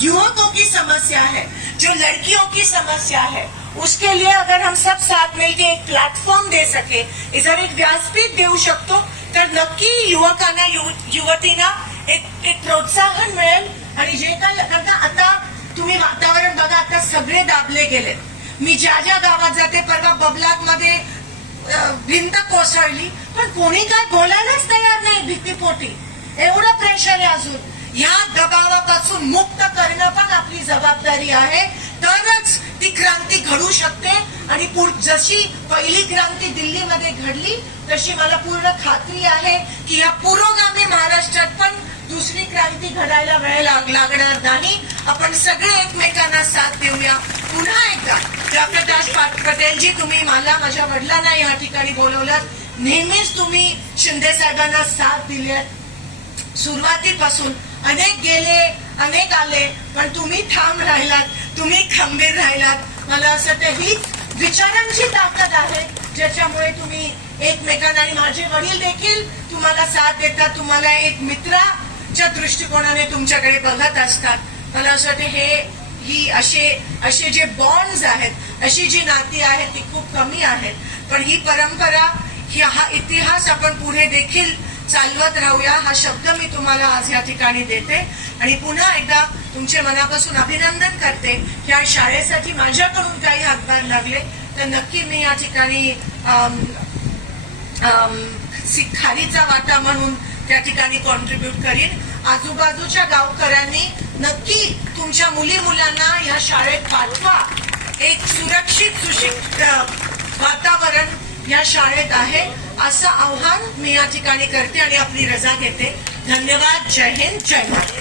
युवकों की समस्या है, जो लड़कियों की समस्या है, उसके लिए अगर हम सब साथ मिलकर एक प्लॅटफॉर्म दे सके, जर एक व्यासपीठ देऊ शकतो तर नक्की युवकांना युवतींना एक प्रोत्साहन मिळेल. आणि जे काही आता तुम्ही वातावरण बघा, आता सगळे दाबले गेले. मी ज्या ज्या गावात जाते, परवा बबलात मध्ये भिंत कोसळली, पण कोणी काय बोलायलाच तयार नाही. भीतीपोटी एवढं प्रेशर आहे. अजून ह्या दबावापासून मुक्त करणं पण आपली जबाबदारी आहे. तरच ती क्रांती घडू शकते. आणि जशी पहिली क्रांती दिल्लीमध्ये घडली, तशी मला पूर्ण खात्री आहे की या पुरोगामी महाराष्ट्रात पण दुसरी क्रांती घडायला वेळ लागणार नाही. आपण सगळे एकमेकांना साथ देऊया. पुन्हा एकदा जयप्रकाश पटेलजी, तुम्ही मला माझ्या वडिलांना या ठिकाणी बोलवलं. नेहमीच तुम्ही शिंदे साहेबांना साथ दिली. सुरुवातीपासून अनेक गेले, अनेक आले, पण तुम्ही ठाम राहिलात, तुम्ही खंबीर राहिलात. मला असं वाटतं ही विचारांची ताकद आहे, ज्याच्यामुळे तुम्ही एकमेकांना, आणि माझे वडील देखील तुम्हाला साथ देतात. तुम्हाला एक मित्राच्या दृष्टिकोनाने तुमच्याकडे बघत असतात. मला असं वाटतं ही असे जे बॉन्ड्स आहेत, अशी जी नाती आहेत, ती खूप कमी आहेत. पण ही परंपरा, हा इतिहास आपण पुढे देखील चालवत राहूया. हा शब्द मी तुम्हाला आज या ठिकाणी देते. आणि पुन्हा एकदा तुमचे मनापासून अभिनंदन करते. या शाळेसाठी माझ्याकडून काही हातभार लागले तर नक्की मी या ठिकाणी खारीचा वाटा म्हणून त्या ठिकाणी कॉन्ट्रीब्यूट करीन. आजूबाजूच्या गावकऱ्यांनी नक्की तुमच्या मुलांना या शाळेत पाठवा. एक सुरक्षित वातावरण या शाळेत आहे, असं आव्हान मी या ठिकाणी करते आणि आपली रजा घेते. धन्यवाद. जय हिंद, जय महाराष्ट्र.